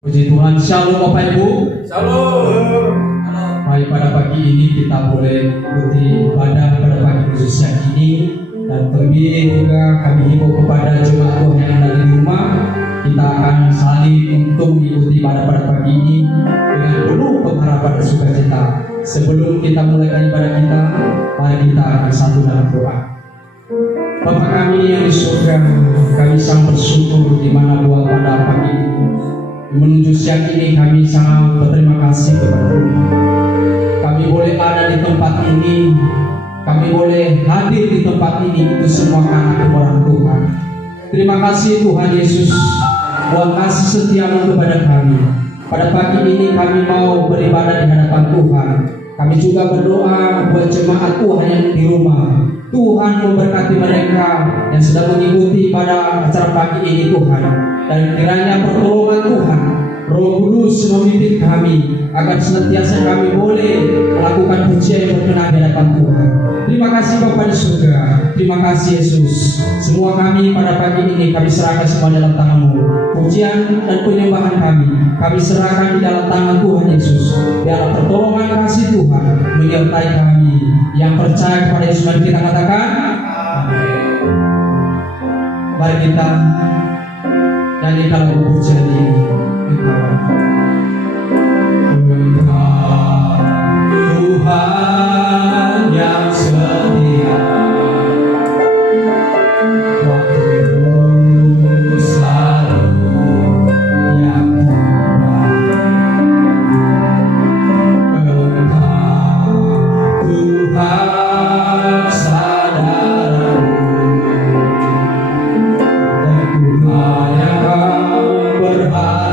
Puji Tuhan, Shalom Bapak Ibu. Shalom. Baik, pada pagi ini kita boleh ikuti ibadah pada pagi khusus yang ini. Dan terlebih juga kami himbau kepada jemaat Tuhan yang ada di rumah, kita akan saling untuk mengikuti ibadah pada pagi ini dengan penuh pengharapan dan sukacita. Sebelum kita mulai ibadah kita, mari kita akan satu dalam doa. Bapa kami yang di surga, kami sangat bersyukur di mana buah pada pagi ini. Menuju siang ini kami sangat berterima kasih kepada Tuhan. Kami boleh ada di tempat ini, kami boleh hadir di tempat ini, itu semua karena kemurahan Tuhan. Terima kasih Tuhan Yesus, buat kasih setiamu kepada kami. Pada pagi ini kami mau beribadah di hadapan Tuhan. Kami juga berdoa buat jemaat Tuhan yang di rumah. Tuhan memberkati mereka yang sedang mengikuti pada acara pagi ini Tuhan. Dan kiranya pertolongan Tuhan, Roh Kudus memimpin kami agar senantiasa kami boleh melakukan pujian yang berkenan di hadapan Tuhan. Terima kasih Bapa di surga, terima kasih Yesus. Semua kami pada pagi ini kami serahkan semua dalam tangan-Mu. Pujian dan penyembahan kami serahkan di dalam tangan Tuhan Yesus. Biarlah pertolongan kasih Tuhan menyertai kami. Yang percaya kepada Yesus, mari kita katakan amin. Mari kita nyanyikan lagu pujian ini. Tuhan yang setia, waktu selalu yang Engkau Tuhan saudaraku, dan Tuhan yang kau berharap.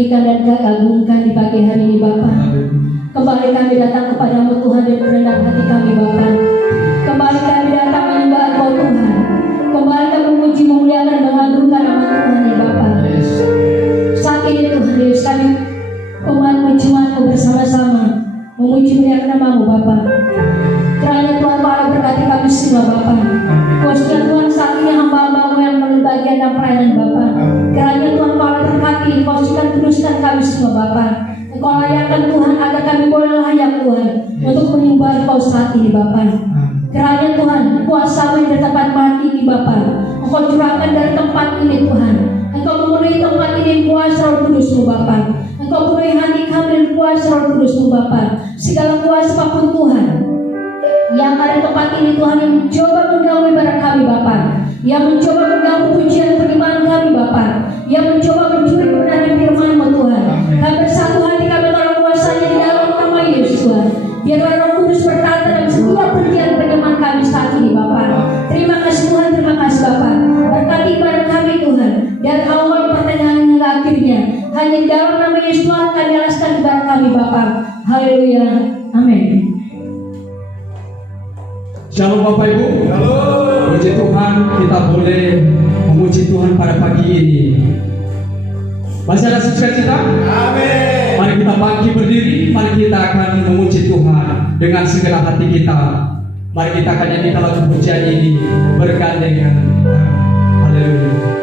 tinggikan dan Kau agungkan di pagi hari ini Bapa. Kembali kami datang kepadamu Tuhan dan merendah hati kami Bapa. Kembali kami datang menyembah Engkau Tuhan. Kembali kami memuji, memuliakan, mengagungkan nama Tuhan ya Bapa. Saat ini Tuhan Yesus kami umat-umatmu bersama-sama memuji muliakan namamu Bapa. Kiranya Tuhan Kau berkati kami semua Bapa. Khususnya Tuhan saat ini hamba-hambamu yang melalui bagian dan pelayanan Bapa. Kiranya Tuhan Kau berkati, khususkan teruskan kami semua Bapa. Engkau layakkan Tuhan agar kami boleh layak Tuhan untuk menyembah Engkau saat ini Bapa. Kiranya Tuhan kuasa-Mu yang dari tempat mati ini Bapa, Engkau curahkan dari tempat ini Tuhan. Engkau memenuhi tempat ini kuasa Roh Kudus-Mu Bapa. Engkau penuhi hati kami dengan kuasa Roh Kudus-Mu Bapa. Segala kuasa apapun Tuhan yang ada di tempat ini Tuhan, yang mencoba mengganggu ibadah kami Bapa, yang mencoba mengganggu pujian beriman kami Bapa, yang mencoba mencuri kebenaran firman-Mu Tuhan. Kami bersatu hati kami tolong kuasanya di dalam nama Yesus Tuhan. Biarlah Roh Kudus bertata dalam setiap perjalanan beriman kami saat ini Bapa. Terima kasih Tuhan, terima kasih Bapa. Berkati ibadah kami Tuhan, dari awal pertengahan hingga akhirnya. Hanya di dalam nama Yesus Tuhan kami alaskan ibadah kami Bapa. Haleluya, amin. Shalom Bapak Ibu. Shalom. Puji Tuhan, kita boleh memuji Tuhan pada pagi ini. Masih ada sukacita? Amin. Mari kita bangkit berdiri. Mari kita akan memuji Tuhan dengan segala hati kita. Mari kita akan nyanyikan lagu pujian ini bergandengan. Haleluya.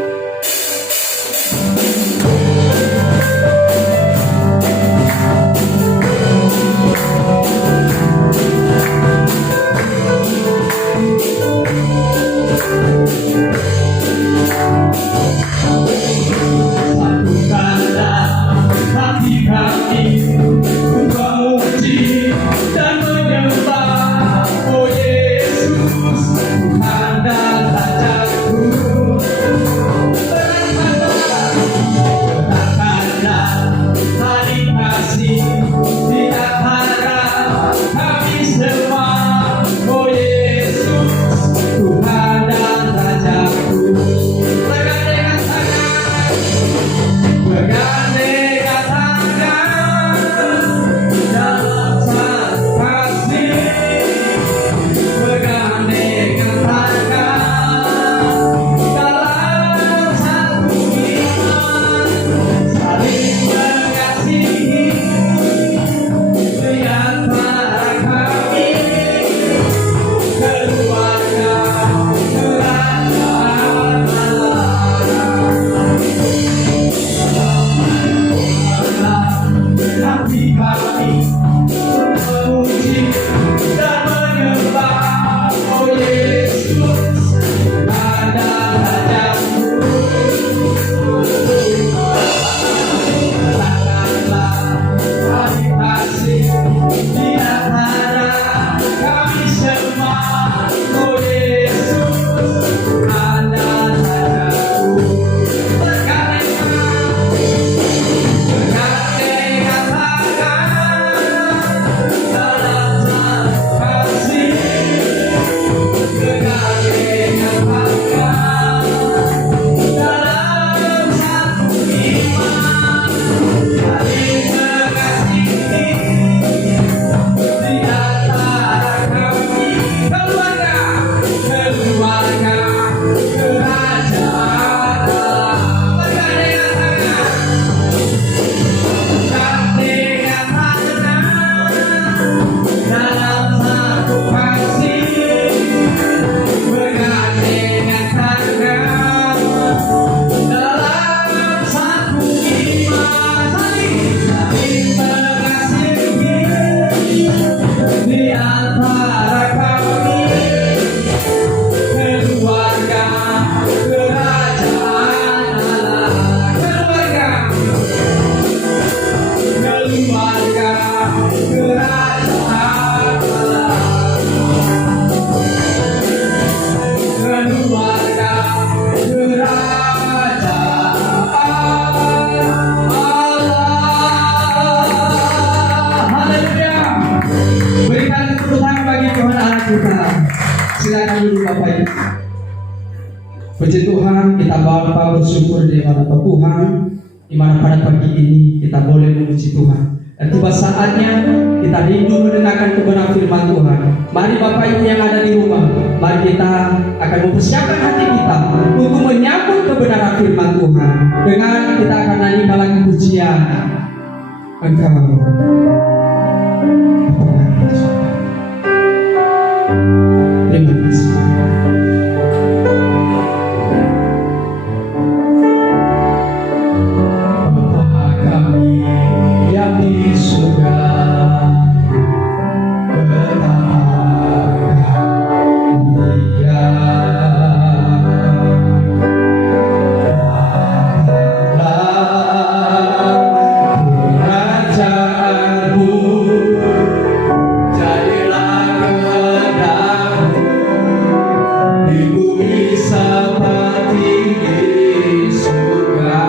Silakan dulu Bapak Ibu. Puji Tuhan, kita Bapa bersyukur di hadapan Tuhan. di mana pada pagi ini kita boleh memuji Tuhan. Dan tiba saatnya kita rindu mendengarkan kebenaran firman Tuhan. Mari Bapak Ibu yang ada di rumah, mari kita akan mempersiapkan hati kita untuk menyambut kebenaran firman Tuhan. Dengan kita akan nyanyikan lagu pujian Engkau. Terima kasih. Bapa kami yang di surga, bertahapkan Dia. Datanglah kerajaanmu, jadilah kehendakmu di bumi seperti di surga.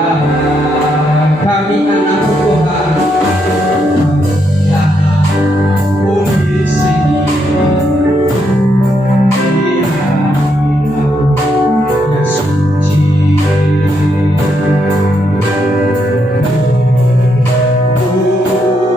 Kami anak Tuhan, kami anakmu di sini. Diam yang suci. Oh,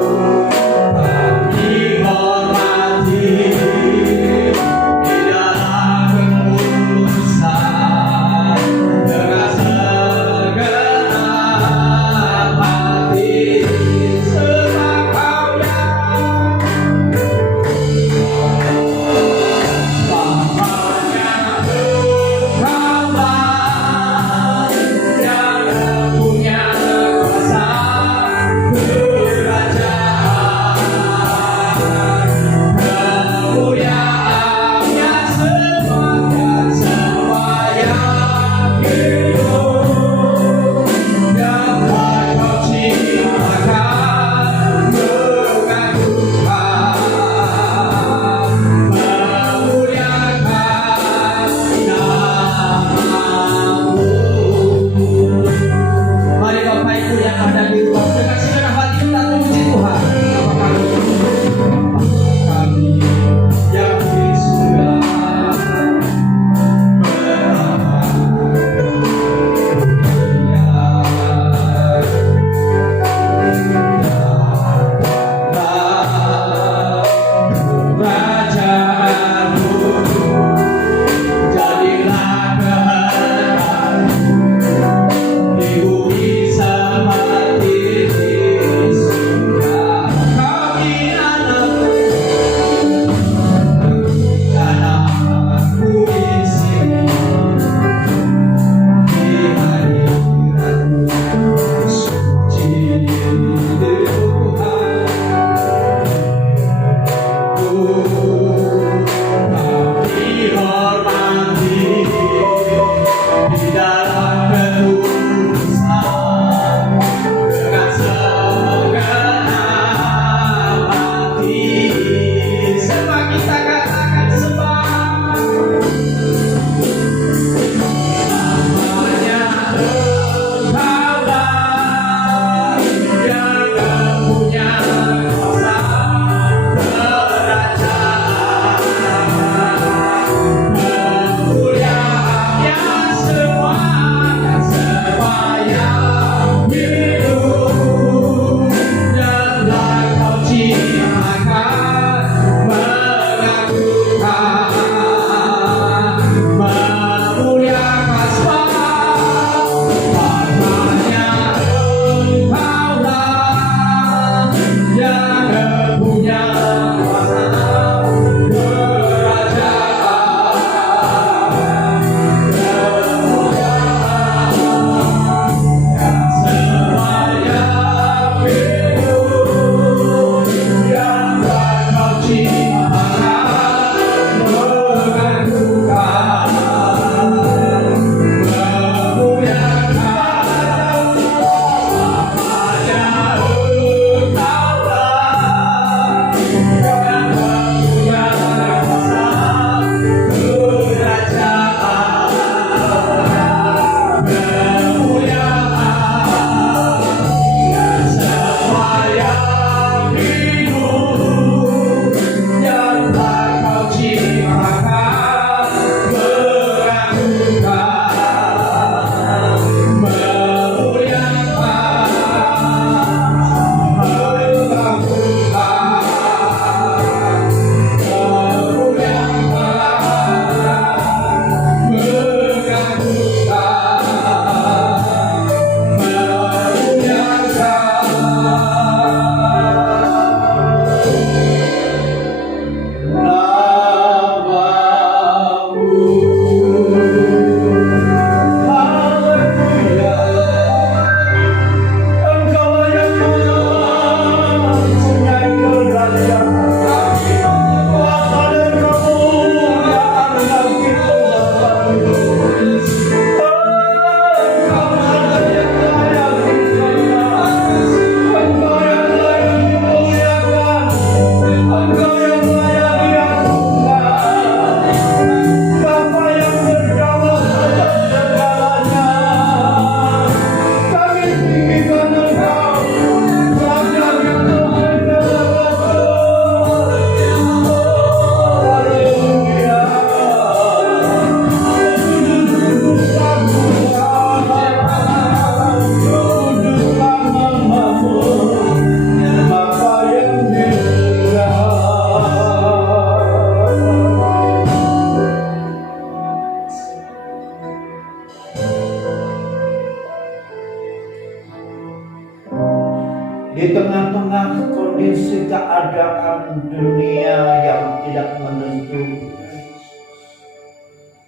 tengah-tengah kondisi keadaan dunia yang tidak menentu,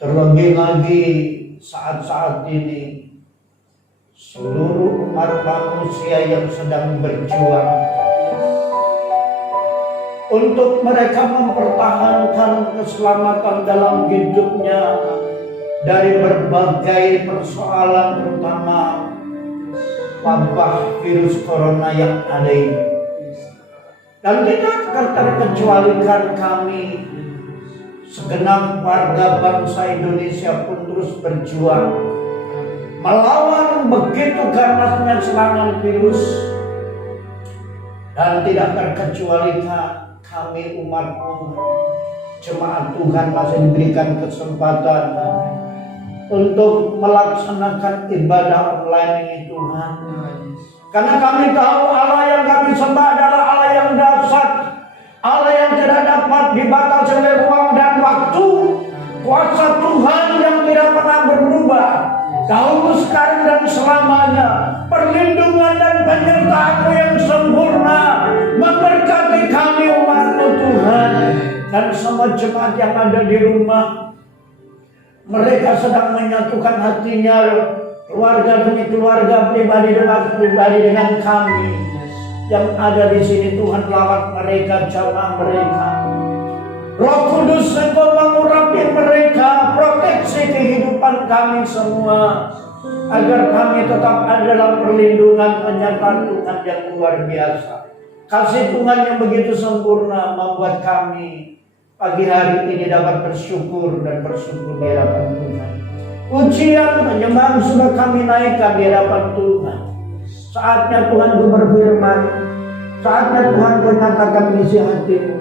terlebih lagi saat-saat ini seluruh umat manusia yang sedang berjuang untuk mereka mempertahankan keselamatan dalam hidupnya dari berbagai persoalan, terutama wabah virus corona yang ada ini. Dan tidak terkecualikan kami, segenap warga bangsa Indonesia pun terus berjuang melawan begitu ganasnya serangan virus. Dan tidak terkecualikan kami umat-Mu, jemaat Tuhan, masih diberikan kesempatan untuk melaksanakan ibadah online ini, Tuhan. Karena kami tahu Allah yang kami sembah adalah Allah yang dahsyat, Allah yang tidak dapat dibatasi oleh ruang dan waktu, kuasa Tuhan yang tidak pernah berubah, dahulu, sekarang, dan selamanya. Perlindungan dan penyertaan-Mu yang sempurna memberkati kami umat-Mu, Tuhan. Dan semua jemaat yang ada di rumah, mereka sedang menyatukan hatinya, keluarga demi keluarga, pribadi dengan kami yang ada di sini. Tuhan, lawat mereka, jamah mereka. Roh Kudus, Engkau mengurapi mereka, proteksi kehidupan kami semua, agar kami tetap ada dalam perlindungan penyertaan Tuhan yang luar biasa. Kasih Tuhan yang begitu sempurna membuat kami pagi hari ini dapat bersyukur dan bersyukur di hadapan Tuhan. Pujian penyembahan sudah kami naikkan di hadapan Tuhan. Saatnya Tuhan berfirman, saatnya Tuhan menyatakan isi hati-Mu.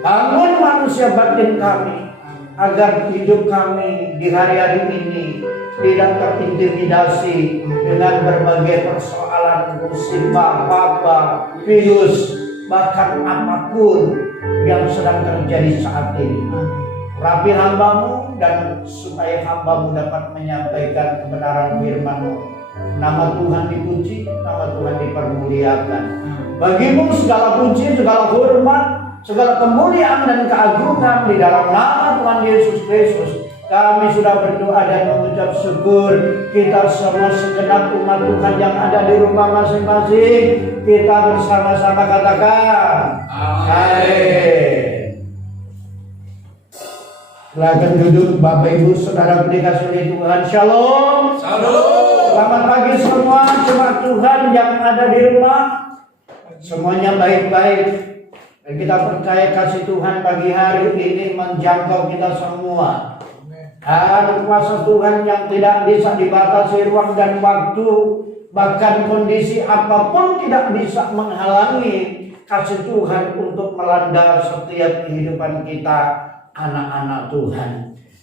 Bangun manusia batin kami, agar hidup kami di hari-hari ini tidak terintimidasi dengan berbagai persoalan, musibah, wabah, virus, bahkan apapun yang sedang terjadi saat ini. Rapi hamba-Mu, dan supaya hamba-Mu dapat menyampaikan kebenaran firman-Mu. Nama Tuhan dipuji, nama Tuhan dipermuliakan. Bagi-Mu segala puji, segala hormat, segala kemuliaan dan keagungan di dalam nama Tuhan Yesus Kristus. Kami sudah berdoa dan mengucap syukur. Kita semua segenap umat Tuhan yang ada di rumah masing-masing, kita bersama-sama katakan amin. Silakan duduk Bapak Ibu Saudara dikasihi oleh Tuhan. Shalom. Shalom. Selamat pagi semua jemaat Tuhan yang ada di rumah. Semuanya baik-baik. Dan kita percaya kasih Tuhan pagi hari ini menjangkau kita semua. Dan kuasa Tuhan yang tidak bisa dibatasi ruang dan waktu, bahkan kondisi apapun tidak bisa menghalangi kasih Tuhan untuk melanda setiap kehidupan kita, anak-anak Tuhan.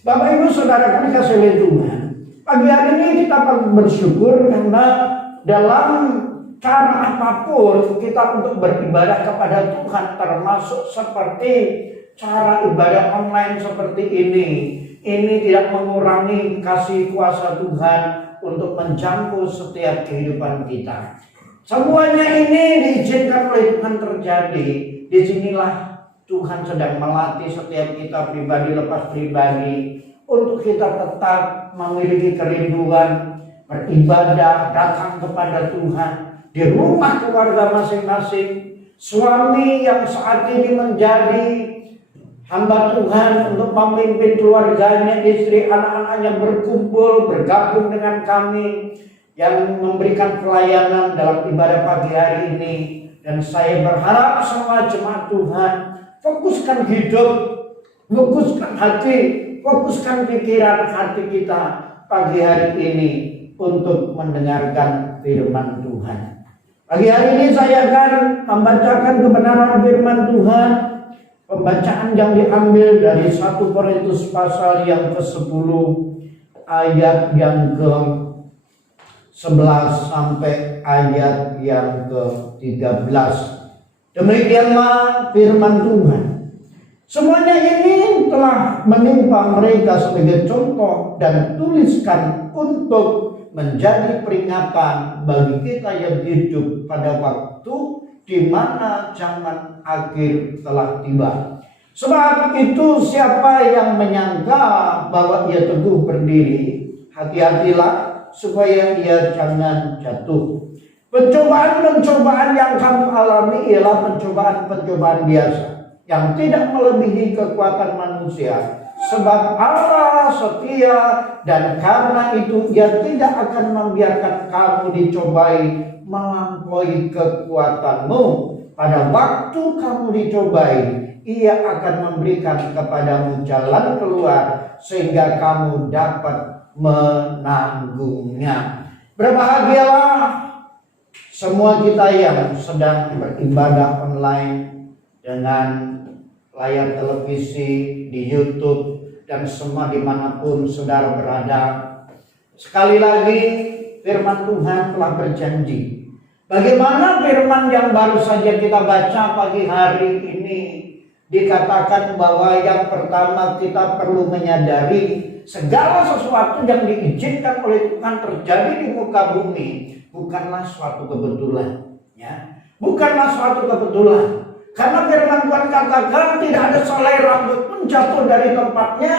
Bapak Ibu Saudara dikasihi oleh Tuhan, pagi hari ini kita perlu bersyukur karena dalam cara apapun kita untuk beribadah kepada Tuhan, termasuk seperti cara ibadah online seperti ini tidak mengurangi kasih kuasa Tuhan untuk menjangkau setiap kehidupan kita. Semuanya ini diizinkan oleh Tuhan terjadi. Disinilah Tuhan sedang melatih setiap kita pribadi lepas pribadi untuk kita tetap memiliki kerinduan beribadah, datang kepada Tuhan di rumah keluarga masing-masing. Suami yang saat ini menjadi hamba Tuhan untuk memimpin keluarganya, istri, anak-anaknya berkumpul, bergabung dengan kami yang memberikan pelayanan dalam ibadah pagi hari ini. Dan saya berharap semua jemaat Tuhan fokuskan hidup, fokuskan hati, fokuskan pikiran hati kita pagi hari ini untuk mendengarkan firman Tuhan. Pagi hari ini saya akan membacakan kebenaran firman Tuhan. Pembacaan yang diambil dari 1 Korintus pasal yang ke-10 ayat yang ke-11 sampai ayat yang ke-13. Demikianlah firman Tuhan. Semuanya ini telah menimpa mereka sebagai contoh dan tuliskan untuk menjadi peringatan bagi kita yang hidup pada waktu di mana zaman akhir telah tiba. Sebab itu siapa yang menyangka bahwa ia teguh berdiri, hati-hatilah supaya ia jangan jatuh. Pencobaan-pencobaan yang kamu alami ialah pencobaan-pencobaan biasa yang tidak melebihi kekuatan manusia. Sebab Allah setia dan karena itu ia tidak akan membiarkan kamu dicobai melampaui kekuatanmu. Pada waktu kamu dicobai, ia akan memberikan kepadamu jalan keluar sehingga kamu dapat menanggungnya. Berbahagialah semua kita yang sedang beribadah online dengan layar televisi, di YouTube, dan semua dimanapun saudara berada. Sekali lagi firman Tuhan telah berjanji. Bagaimana firman yang baru saja kita baca pagi hari ini, dikatakan bahwa yang pertama kita perlu menyadari segala sesuatu yang diizinkan oleh Tuhan terjadi di muka bumi bukanlah suatu kebetulan, ya. Bukanlah suatu kebetulan. Karena firman Tuhan katakan tidak ada selai rambut pun jatuh dari tempatnya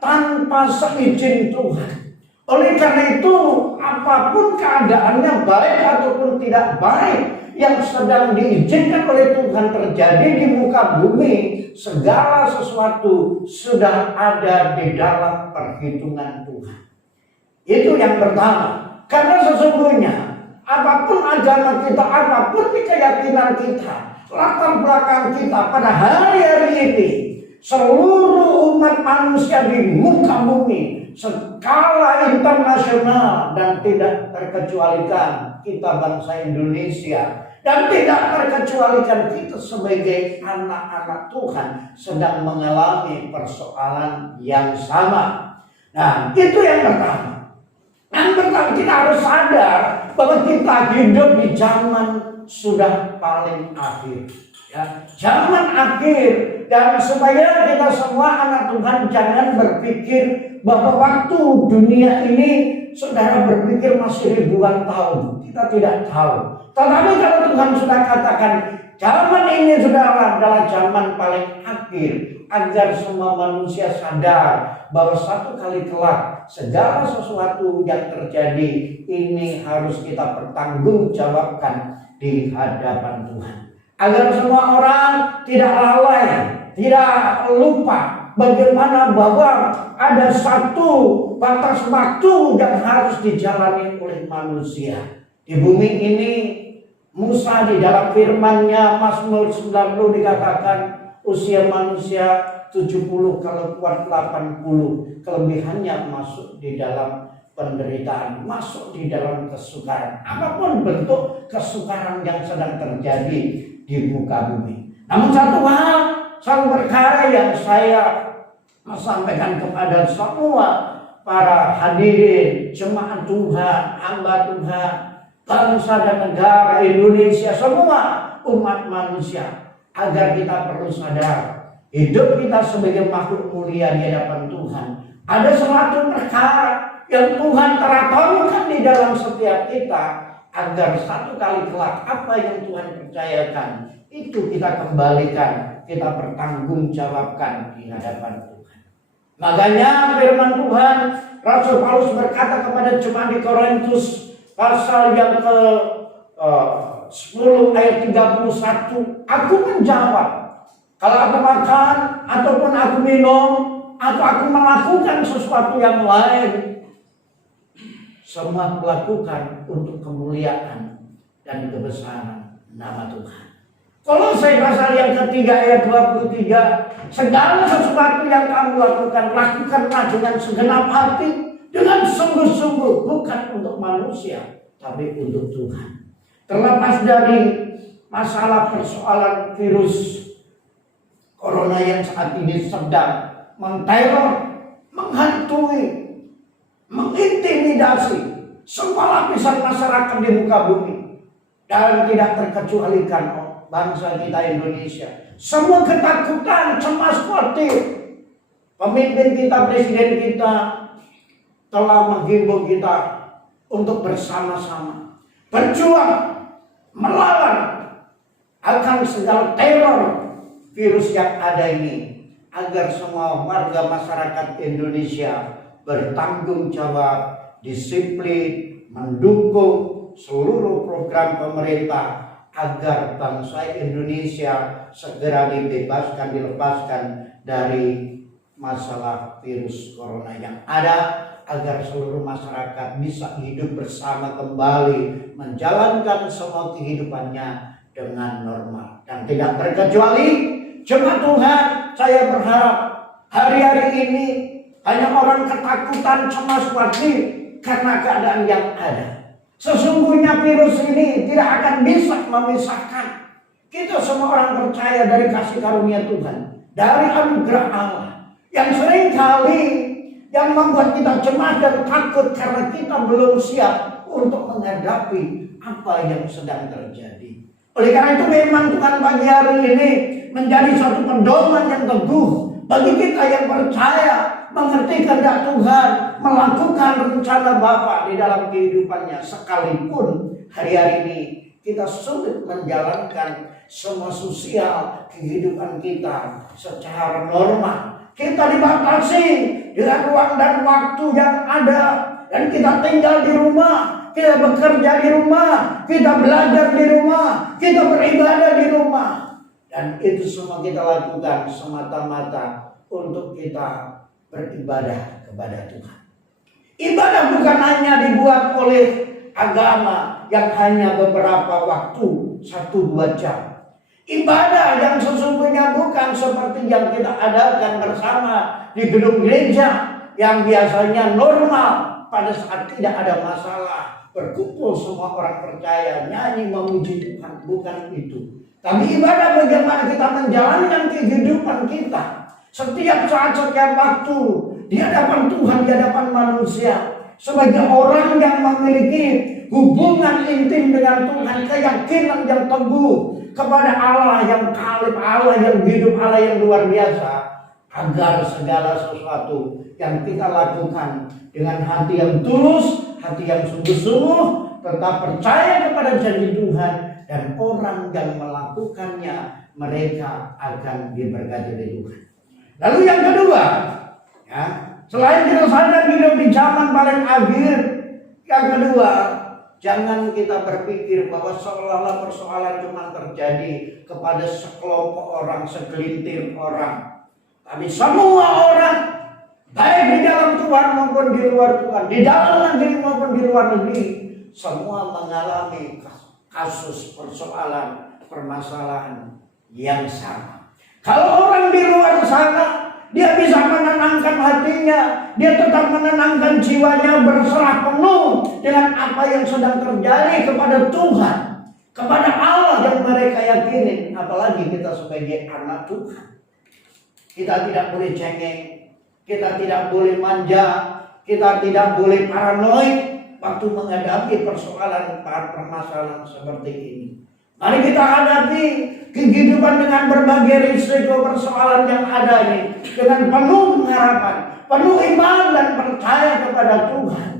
tanpa seizin Tuhan. Oleh karena itu, apapun keadaannya baik ataupun tidak baik yang sedang diizinkan oleh Tuhan terjadi di muka bumi, segala sesuatu sudah ada di dalam perhitungan Tuhan. Itu yang pertama. Karena sesungguhnya apapun agama kita, apapun keyakinan kita, latar belakang kita pada hari-hari ini, seluruh umat manusia di muka bumi skala internasional dan tidak terkecualikan kita bangsa Indonesia dan tidak terkecualikan kita sebagai anak-anak Tuhan sedang mengalami persoalan yang sama. Nah, itu yang pertama. Yang pertama, kita harus sadar bahwa kita hidup di zaman sudah paling akhir, ya, zaman akhir. Dan supaya kita semua anak Tuhan jangan berpikir bahwa waktu dunia ini saudara berpikir masih ribuan tahun. Kita tidak tahu. Tetapi kalau Tuhan sudah katakan zaman ini sudah adalah zaman paling akhir, agar semua manusia sadar bahwa satu kali kelak segala sesuatu yang terjadi ini harus kita pertanggungjawabkan di hadapan Tuhan. Agar semua orang tidak lalai, tidak lupa bagaimana bahwa ada satu batas waktu yang harus dijalani oleh manusia. Di bumi ini Musa di dalam firman-Nya Mazmur 90 dikatakan usia manusia 70 kalau kuat 80, kelebihannya masuk di dalam penderitaan, masuk di dalam kesukaran. Apapun bentuk kesukaran yang sedang terjadi di muka bumi. Namun satu perkara yang saya sampaikan kepada semua para hadirin, jemaat Tuhan, hamba Tuhan, bangsa dan negara Indonesia, semua umat manusia, agar kita perlu sadar hidup kita sebagai makhluk mulia di hadapan Tuhan. Ada suatu perkara yang Tuhan teraturkan di dalam setiap kita, agar satu kali kelak apa yang Tuhan percayakan itu kita kembalikan, kita pertanggungjawabkan di hadapan Tuhan. Makanya firman Tuhan, Rasul Paulus berkata kepada jemaat di Korintus pasal yang ke 10 ayat 31, aku menjawab, kalau aku makan ataupun aku minum atau aku melakukan sesuatu yang lain, semua lakukan untuk kemuliaan dan kebesaran nama Tuhan. Kolose pasal yang ketiga ayat 23, segala sesuatu yang kamu lakukan, lakukanlah dengan segenap hati, dengan sungguh-sungguh, bukan untuk manusia, tapi untuk Tuhan. Terlepas dari masalah persoalan virus corona yang saat ini sedang menteror, menghantui, mengintimidasi semua lapisan masyarakat di muka bumi, dan tidak terkecualikan bangsa kita Indonesia. Semua ketakutan, cemas, khawatir. Pemimpin kita, presiden kita telah menghimbau kita untuk bersama-sama berjuang melawan akan segala teror virus yang ada ini, agar semua warga masyarakat Indonesia bertanggung jawab, disiplin, mendukung seluruh program pemerintah agar bangsa Indonesia segera dilepaskan dari masalah virus corona yang ada, agar seluruh masyarakat bisa hidup bersama kembali, menjalankan semua kehidupannya dengan normal. Dan tidak terkecuali jemaat Tuhan, saya berharap hari-hari ini hanya orang ketakutan, cemas, khawatir karena keadaan yang ada. Sesungguhnya virus ini tidak akan bisa memisahkan kita semua orang percaya dari kasih karunia Tuhan, dari anugerah Allah. Yang seringkali yang membuat kita cemas dan takut karena kita belum siap untuk menghadapi apa yang sedang terjadi. Oleh karena itu memang Tuhan pagi hari ini menjadi suatu pedoman yang teguh bagi kita yang percaya, mengerti kehendak Tuhan, melakukan rencana Bapa di dalam kehidupannya. Sekalipun hari-hari ini kita sulit menjalankan semua sosial kehidupan kita secara normal. Kita dibatasi dengan ruang dan waktu yang ada, dan kita tinggal di rumah, kita bekerja di rumah, kita belajar di rumah, kita beribadah di rumah. Dan itu semua kita lakukan semata-mata untuk kita beribadah kepada Tuhan. Ibadah bukan hanya dibuat oleh agama yang hanya beberapa waktu, 1-2 jam. Ibadah yang sesungguhnya bukan seperti yang kita adakan bersama di gedung gereja yang biasanya normal pada saat tidak ada masalah, berkumpul semua orang percaya, nyanyi memuji Tuhan. Bukan itu. Tapi ibadah bagaimana kita menjalankan kehidupan kita setiap saat, setiap waktu di hadapan Tuhan, di hadapan manusia, sebagai orang yang memiliki hubungan intim dengan Tuhan, keyakinan yang teguh kepada Allah yang kalib, Allah yang hidup, Allah yang luar biasa, agar segala sesuatu yang kita lakukan dengan hati yang tulus, hati yang sungguh-sungguh, tetap percaya kepada janji Tuhan, dan orang yang melakukannya mereka akan diberkati oleh Tuhan. Lalu yang kedua, ya, selain kita sadar hidup di zaman paling akhir, yang kedua, jangan kita berpikir bahwa seolah-olah persoalan cuma terjadi kepada sekelompok orang, segelintir orang. Tapi semua orang, baik di dalam Tuhan maupun di luar Tuhan, di dalam negeri maupun di luar negeri, semua mengalami kasus persoalan, permasalahan yang sama. Kalau orang di luar sana, dia bisa menenangkan hatinya, dia tetap menenangkan jiwanya, berserah penuh dengan apa yang sedang terjadi kepada Tuhan, kepada Allah yang mereka yakini. Apalagi kita sebagai anak Tuhan, kita tidak boleh cengeng, kita tidak boleh manja, kita tidak boleh paranoid waktu menghadapi persoalan, permasalahan seperti ini. Mari kita hadapi kehidupan dengan berbagai risiko persoalan yang ada ini dengan penuh pengharapan, penuh iman dan percaya kepada Tuhan.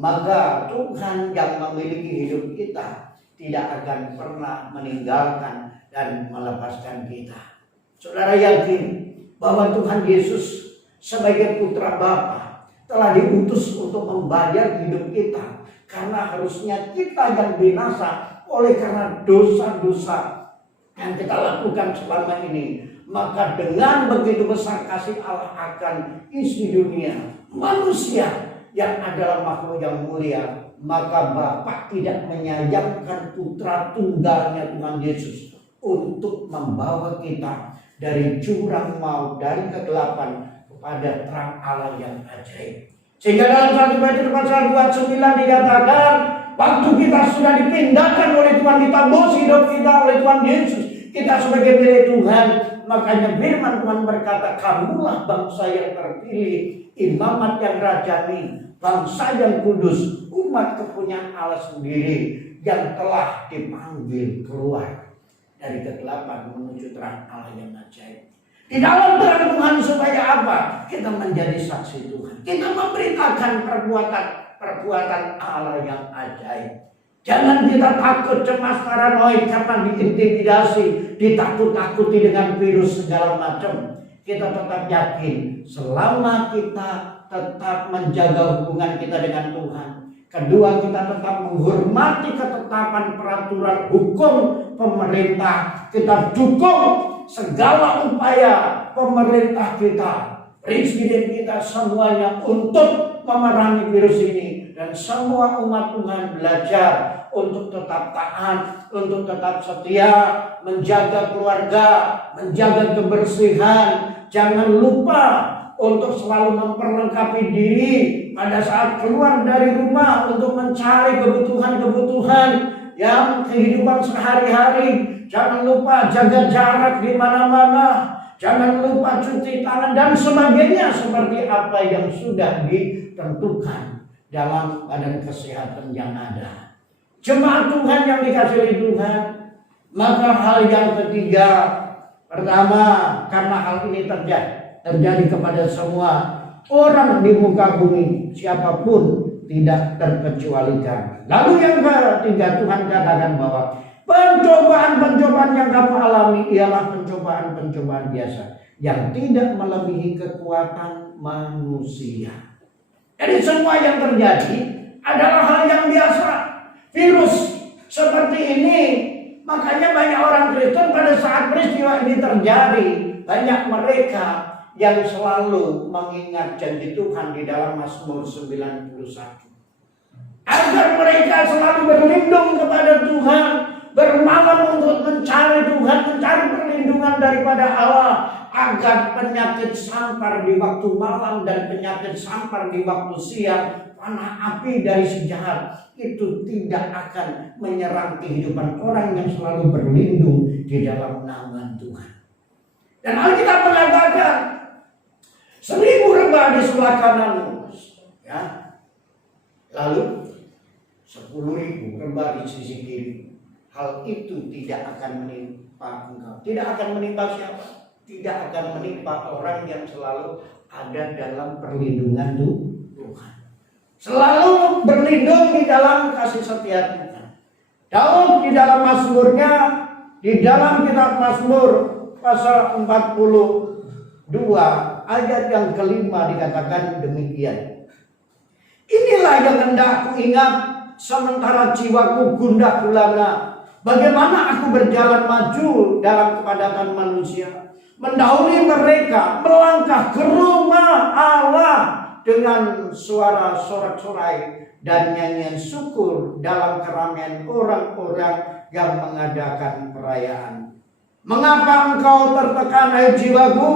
Maka Tuhan yang memiliki hidup kita tidak akan pernah meninggalkan dan melepaskan kita. Saudara yakin bahwa Tuhan Yesus sebagai putra Bapa telah diutus untuk membayar hidup kita, karena harusnya kita yang binasa oleh karena dosa-dosa yang kita lakukan selama ini. Maka dengan begitu besar kasih Allah akan isi dunia manusia yang adalah makhluk yang mulia, maka Bapa tidak menyayangkan putra tunggalnya Tuhan Yesus untuk membawa kita dari jurang maut, dari kegelapan kepada terang Allah yang ajaib. Sehingga dalam 1 Petrus pasal 29 dikatakan, waktu kita sudah dipindahkan oleh Tuhan, ditebus hidup kita oleh Tuhan Yesus, kita sebagai milik Tuhan. Makanya firman Tuhan berkata, kamulah bangsa yang terpilih, imamat yang rajani, bangsa yang kudus, umat kepunyaan Allah sendiri, yang telah dipanggil keluar dari kegelapan menuju terang Allah yang ajaib. Di dalam terang Tuhan supaya apa? Kita menjadi saksi Tuhan. Kita memberitakan perbuatan Allah yang ajaib. Jangan kita takut, cemas, paranoid karena diintimidasi, ditakut-takuti dengan virus segala macam. Kita tetap yakin selama kita tetap menjaga hubungan kita dengan Tuhan. Kedua, kita tetap menghormati ketetapan peraturan hukum pemerintah. Kita dukung segala upaya pemerintah kita, presiden kita semuanya untuk memerangi virus ini. Dan semua umat Tuhan belajar untuk tetap taat, untuk tetap setia, menjaga keluarga, menjaga kebersihan. Jangan lupa untuk selalu memperlengkapi diri pada saat keluar dari rumah untuk mencari kebutuhan-kebutuhan yang kehidupan sehari-hari. Jangan lupa jaga jarak di mana-mana. Jangan lupa cuci tangan dan sebagainya seperti apa yang sudah ditentukan dalam badan kesehatan yang ada. Jemaat Tuhan yang dikasihi Tuhan, maka hal yang ketiga, pertama, karena hal ini terjadi kepada semua orang di muka bumi, siapapun tidak terkecualikan. Lalu yang ketiga, Tuhan katakan bahwa pencobaan-pencobaan yang kamu alami ialah pencobaan-pencobaan biasa yang tidak melebihi kekuatan manusia. Jadi semua yang terjadi adalah hal yang biasa. Virus seperti ini, makanya banyak orang Kristen pada saat peristiwa ini terjadi, banyak mereka yang selalu mengingat janji Tuhan di dalam Mazmur 91. Agar mereka selalu berlindung kepada Tuhan, bermalam untuk mencari Tuhan, mencari perlindungan daripada Allah, agar penyakit sampar di waktu malam dan penyakit sampar di waktu siang, panah api dari si jahat itu tidak akan menyerang kehidupan orang yang selalu berlindung di dalam nama Tuhan. Dan Alkitab mengatakan 1000 rebah di sebelah kananmu, ya. Lalu 10.000 rebah di sisi kiri. Hal itu tidak akan menimpa engkau. Tidak akan menimpa siapa? Tidak akan menimpa orang yang selalu ada dalam perlindungan Tuhan. Selalu berlindung di dalam kasih setia Tuhan. Daud di dalam Mazmurnya, di dalam kitab Mazmur pasal 42 ayat yang kelima dikatakan demikian. Inilah yang hendak aku ingat sementara jiwaku gundah gulana. Bagaimana aku berjalan maju dalam kepadatan manusia, mendahului mereka, melangkah ke rumah Allah dengan suara sorak-sorai dan nyanyian syukur dalam keramaian orang-orang yang mengadakan perayaan. Mengapa engkau tertekan hai jiwaku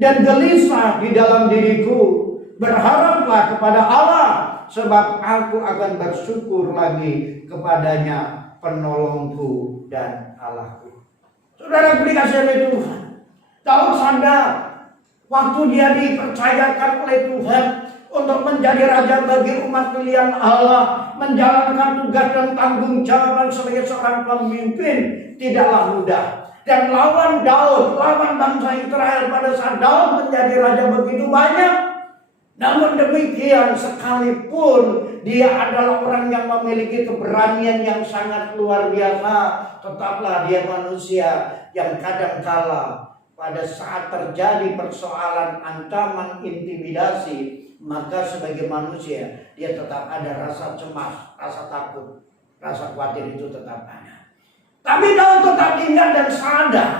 dan gelisah di dalam diriku? Berharaplah kepada Allah, sebab aku akan bersyukur lagi kepadanya, penolongku dan Allahku. Saudara dikasihi Tuhan, Daud sadar waktu dia dipercayakan oleh Tuhan untuk menjadi raja bagi umat pilihan Allah, menjalankan tugas dan tanggung jawab sebagai seorang pemimpin tidaklah mudah. Dan lawan Daud, lawan bangsa Israel pada saat Daud menjadi raja begitu banyak. Namun demikian, sekalipun dia adalah orang yang memiliki keberanian yang sangat luar biasa, tetaplah dia manusia yang kadangkala pada saat terjadi persoalan ancaman intimidasi, maka sebagai manusia dia tetap ada rasa cemas, rasa takut, rasa khawatir itu tetap ada. Tapi Daud tetap ingat dan sadar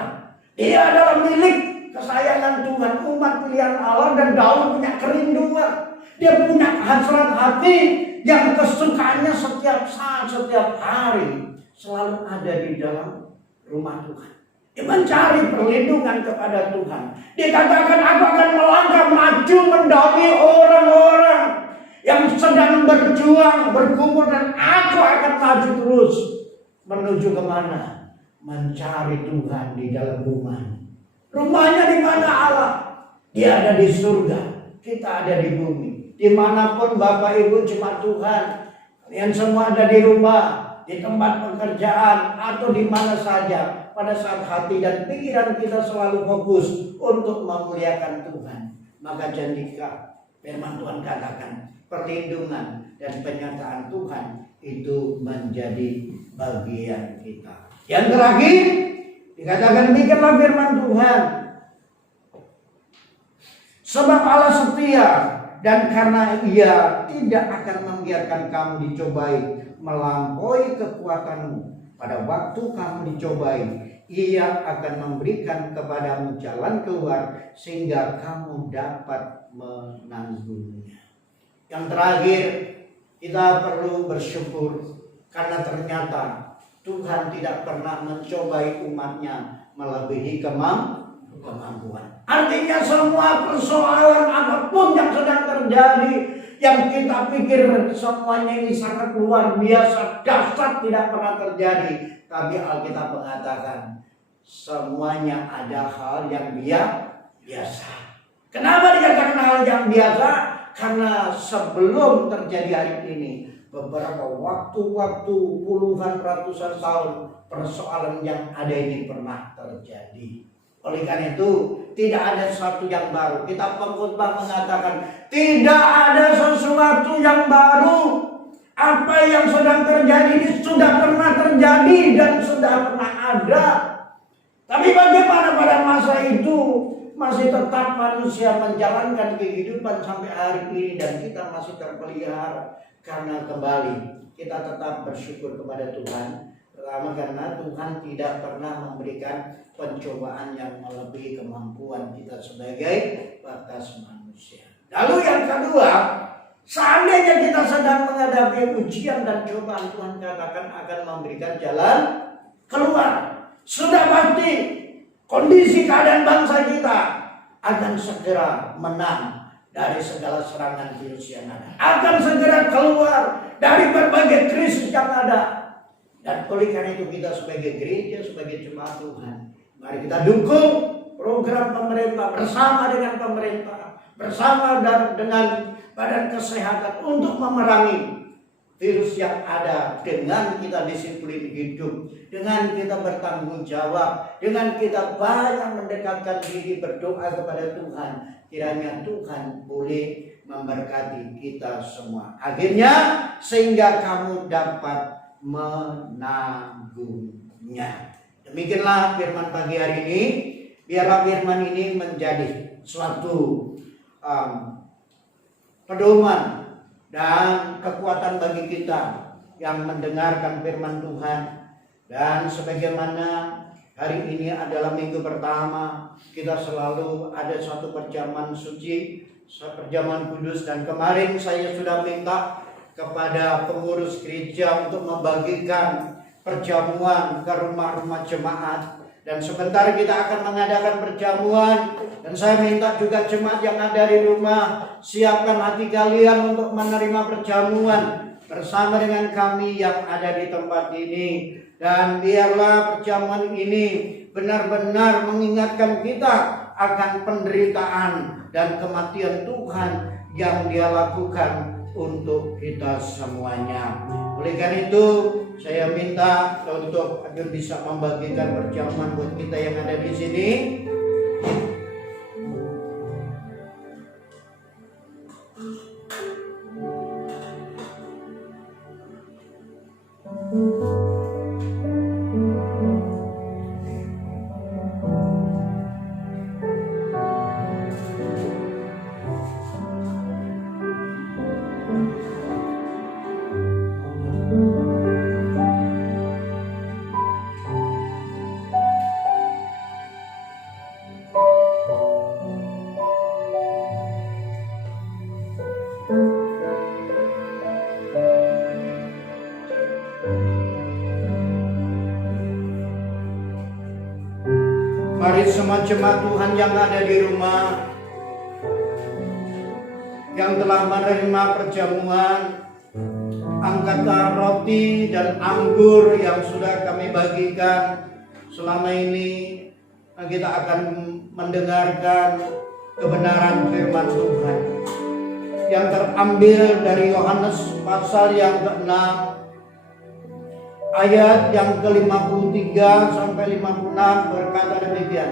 dia adalah milik kesayangan Tuhan, umat pilihan Allah, dan Daud punya kerinduan. Dia punya hasrat hati yang kesukaannya setiap saat, setiap hari selalu ada di dalam rumah Tuhan. Dia mencari perlindungan kepada Tuhan. Dia katakan, aku akan melangkah maju mendahului orang-orang yang sedang berjuang, bergumul, dan aku akan maju terus. Menuju kemana? Mencari Tuhan di dalam rumah. Rumahnya di mana Allah? Dia ada di surga, kita ada di bumi. Dimanapun Bapak Ibu jemaat Tuhan, kalian semua ada di rumah, di tempat pekerjaan, atau di mana saja. Pada saat hati dan pikiran kita selalu fokus untuk memuliakan Tuhan, maka Firman Tuhan katakan perlindungan dan penyertaan Tuhan itu menjadi bagian kita. Yang terakhir dikatakan demikianlah firman Tuhan. Sebab Allah setia, dan karena Ia tidak akan membiarkan kamu dicobai melampaui kekuatanmu. Pada waktu kamu dicobai, Ia akan memberikan kepadamu jalan keluar sehingga kamu dapat menanggungnya. Yang terakhir, kita perlu bersyukur karena ternyata Tuhan tidak pernah mencobai umatnya melebihi kemampuan. Artinya semua persoalan apapun yang sedang terjadi, yang kita pikir semuanya ini sangat luar biasa, dahsyat, tidak pernah terjadi. Tapi Alkitab mengatakan semuanya ada hal yang biasa. Kenapa dikatakan hal yang biasa? Karena sebelum terjadi hari ini, beberapa waktu-waktu puluhan ratusan tahun, persoalan yang ada ini pernah terjadi. Oleh karena itu, tidak ada sesuatu yang baru. Kitab Pengkhotbah mengatakan tidak ada sesuatu yang baru. Apa yang sedang terjadi ini sudah pernah terjadi dan sudah pernah ada. Tapi bagaimana pada masa itu masih tetap manusia menjalankan kehidupan sampai hari ini dan kita masih terpelihara? Karena kembali kita tetap bersyukur kepada Tuhan. Pertama karena Tuhan tidak pernah memberikan pencobaan yang melebihi kemampuan kita sebagai batas manusia. Lalu yang kedua, seandainya kita sedang menghadapi ujian dan cobaan, Tuhan katakan akan memberikan jalan keluar. Sudah pasti kondisi keadaan bangsa kita akan segera menang dari segala serangan virus yang ada. Akan segera keluar dari berbagai krisis yang ada. Dan oleh karena itu kita sebagai gereja, sebagai jemaat Tuhan, mari kita dukung program pemerintah bersama dengan pemerintah, bersama dengan Badan Kesehatan untuk memerangi virus yang ada dengan kita disiplin hidup, dengan kita bertanggung jawab, dengan kita banyak mendekatkan diri berdoa kepada Tuhan. Kiranya Tuhan boleh memberkati kita semua. Akhirnya sehingga kamu dapat menanggungnya. Demikianlah firman pagi hari ini. Biarlah firman ini menjadi suatu pedoman dan kekuatan bagi kita yang mendengarkan firman Tuhan. Dan sebagaimana hari ini adalah minggu pertama, kita selalu ada suatu perjamuan suci, perjamuan kudus. Dan kemarin saya sudah minta kepada pengurus gereja untuk membagikan perjamuan ke rumah-rumah jemaat. Dan sebentar kita akan mengadakan perjamuan. Dan saya minta juga jemaat yang ada di rumah, siapkan hati kalian untuk menerima perjamuan bersama dengan kami yang ada di tempat ini. Dan biarlah perjamuan ini benar-benar mengingatkan kita akan penderitaan dan kematian Tuhan yang Dia lakukan untuk kita semuanya. Oleh karena itu saya minta untuk agar bisa membagikan perjamuan buat kita yang ada di sini. Mari semua jemaat Tuhan yang ada di rumah, yang telah menerima perjamuan, angkatlah roti dan anggur yang sudah kami bagikan selama ini. Kita akan mendengarkan kebenaran firman Tuhan yang terambil dari Yohanes pasal yang ke-6 ayat yang ke-53 sampai 56 berkata demikian.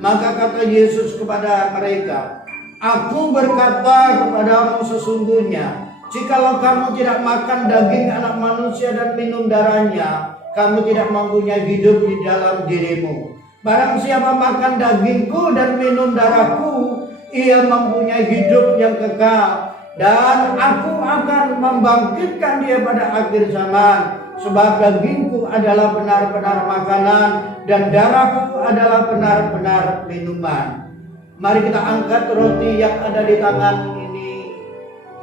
Maka kata Yesus kepada mereka, Aku berkata kepadamu sesungguhnya, jikalau kamu tidak makan daging anak manusia dan minum darahnya, kamu tidak mempunyai hidup di dalam dirimu. Barang siapa makan dagingku dan minum darahku, ia mempunyai hidup yang kekal, dan aku akan membangkitkan dia pada akhir zaman. Sebab dagingku adalah benar-benar makanan, dan darahku adalah benar-benar minuman. Mari kita angkat roti yang ada di tangan ini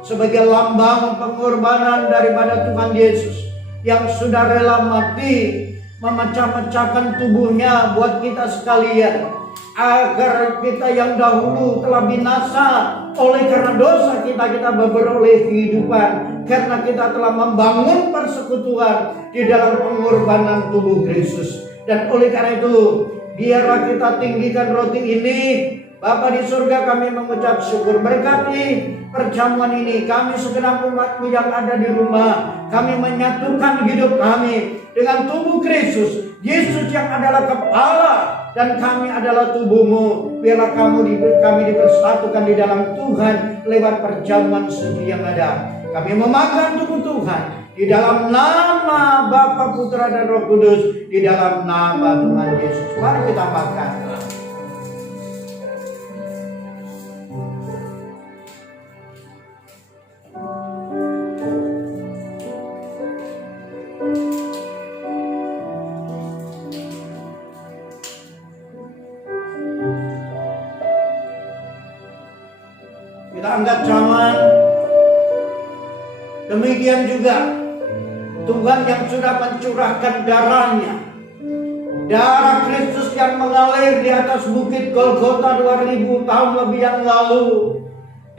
sebagai lambang pengorbanan daripada Tuhan Yesus yang sudah rela mati memecah-mecahkan tubuhnya buat kita sekalian, agar kita yang dahulu telah binasa oleh karena dosa kita beroleh kehidupan karena kita telah membangun persekutuan di dalam pengorbanan tubuh Kristus. Dan oleh karena itu, biarlah kita tinggikan roti ini. Bapa di surga, kami mengucap syukur, berkati perjamuan ini. Kami segenap umat-Mu yang ada di rumah, kami menyatukan hidup kami dengan tubuh Kristus, Yesus yang adalah kepala, dan kami adalah tubuh-Mu. Biarlah kami dipersatukan di dalam Tuhan lewat perjamuan suci yang ada. Kami memakan tubuh Tuhan di dalam nama Bapa, Putra, dan Roh Kudus, di dalam nama Tuhan Yesus. Mari kita makan. Kita angkat zaman. Demikian juga Tuhan yang sudah mencurahkan darahnya, darah Kristus yang mengalir di atas bukit Golgota 2000 tahun lebih yang lalu.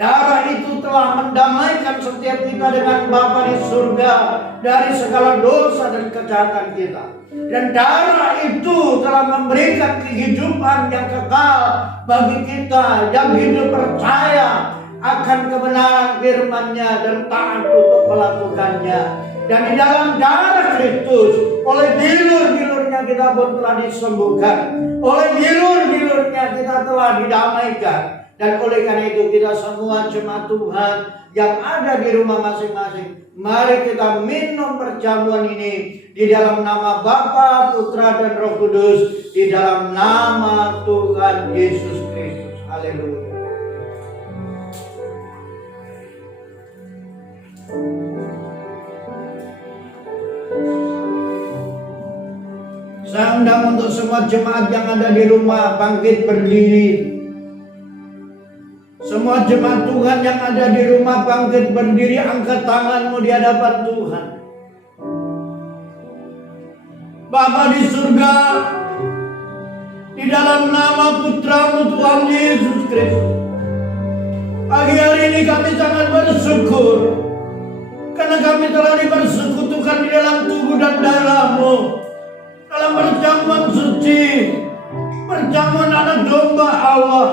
Darah itu telah mendamaikan setiap kita dengan Bapa di surga dari segala dosa dan kejahatan kita. Dan darah itu telah memberikan kehidupan yang kekal bagi kita yang hidup percaya akan kebenaran firman-Nya dan taat untuk melakukannya. Dan di dalam darah Kristus, oleh bilur-bilurnya kita pun telah disembuhkan, oleh bilur-bilurnya kita telah didamaikan. Dan oleh karena itu kita semua jemaat Tuhan yang ada di rumah masing-masing, mari kita minum perjamuan ini di dalam nama Bapa, Putra, dan Roh Kudus, di dalam nama Tuhan Yesus Kristus. Haleluya. Saya undang untuk semua jemaat yang ada di rumah bangkit berdiri. Semua jemaat Tuhan yang ada di rumah bangkit berdiri, angkat tanganmu di hadapan Tuhan. Bapa di surga, di dalam nama Putra-Mu Tuhan Yesus Kristus, pagi hari ini kami sangat bersyukur karena kami telah dipersekutukan di dalam tubuh dan darah-Mu, dalam perjamuan suci, perjamuan anak domba Allah.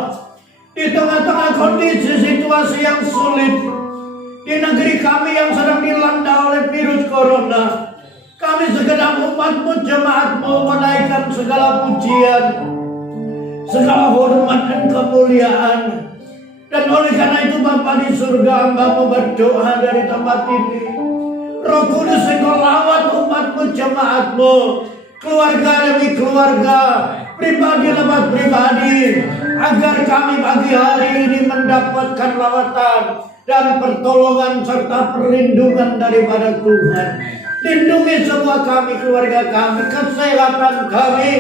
Di tengah-tengah kondisi situasi yang sulit, di negeri kami yang sedang dilanda oleh virus corona, kami segenap umat-Mu, jemaat-Mu menaikkan segala pujian, segala hormat dan kemuliaan. Dan oleh karena itu Bapa di surga, hamba-Mu berdoa dari tempat ini, Roh Kudus Engkau lawat umat-Mu, jemaat-Mu, keluarga demi keluarga, pribadi lewat pribadi, agar kami pagi hari ini mendapatkan lawatan dan pertolongan serta perlindungan daripada Tuhan. Lindungi semua kami, keluarga kami, kesehatan kami.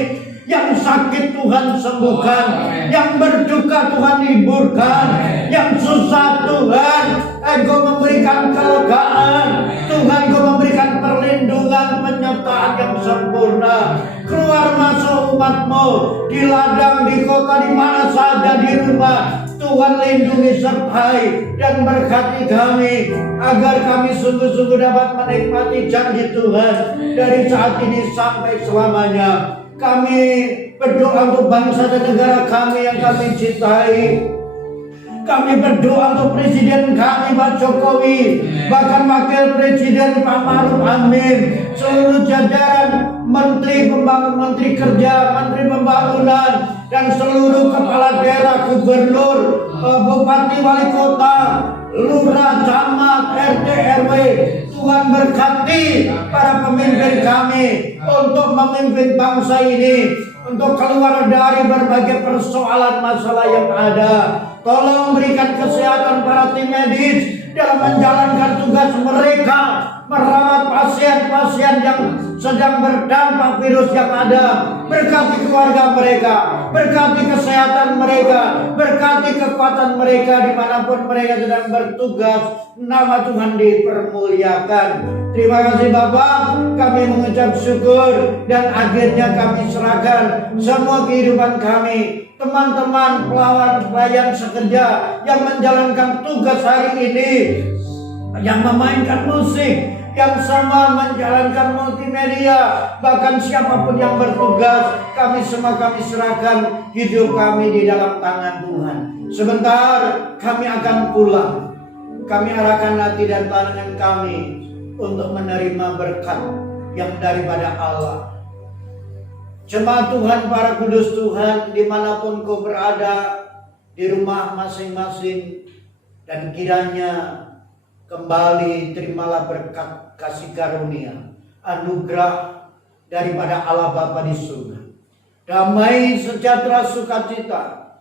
Yang sakit Tuhan sembuhkan, yang berduka Tuhan hiburkan, yang susah Tuhan Engkau memberikan kelegaan, Tuhan Engkau memberikan perlindungan, penyertaan yang sempurna. Keluar masuk umat-Mu di ladang, di kota, di mana saja, di rumah, Tuhan lindungi, sertai, dan berkati kami, agar kami sungguh-sungguh dapat menikmati janji Tuhan dari saat ini sampai selamanya. Kami berdoa untuk bangsa dan negara kami yang kami cintai. Kami berdoa untuk Presiden kami Pak Jokowi, bahkan Wakil Presiden Pak Ma'ruf Amin, seluruh jajaran Menteri Pembangunan, Menteri Kerja, Menteri Pembangunan, dan seluruh kepala daerah, gubernur, bupati, wali kota, lurah, camat, RT, RW. Tuhan berkati para pemimpin kami untuk memimpin bangsa ini, untuk keluar dari berbagai persoalan masalah yang ada. Tolong berikan kesehatan para tim medis dalam menjalankan tugas mereka, merawat pasien-pasien yang sedang berdampak virus yang ada. Berkati keluarga mereka, berkati kesehatan mereka, berkati kekuatan mereka dimanapun mereka sedang bertugas. Nama Tuhan dipermuliakan. Terima kasih Bapak, kami mengucap syukur dan akhirnya kami serahkan semua kehidupan kami, teman-teman pelayan sekerja yang menjalankan tugas hari ini, yang memainkan musik, yang sama menjalankan multimedia, bahkan siapapun yang bertugas, kami semua kami serahkan hidup kami di dalam tangan Tuhan. Sebentar kami akan pulang. Kami arahkan hati dan tangan kami untuk menerima berkat yang daripada Allah. Jemaat Tuhan, para kudus Tuhan, dimanapun kau berada, di rumah masing-masing, dan kiranya kembali terimalah berkat kasih karunia, anugerah daripada Allah Bapa di surga, damai, sejahtera, sukacita,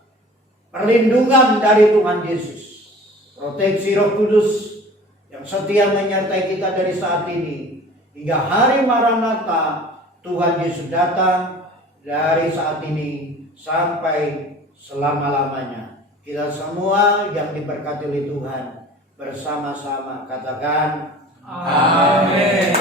perlindungan dari Tuhan Yesus, proteksi Roh Kudus yang setia menyertai kita dari saat ini hingga hari Maranatha Tuhan Yesus datang, dari saat ini sampai selama-lamanya. Kita semua yang diberkati oleh Tuhan bersama-sama katakan amin.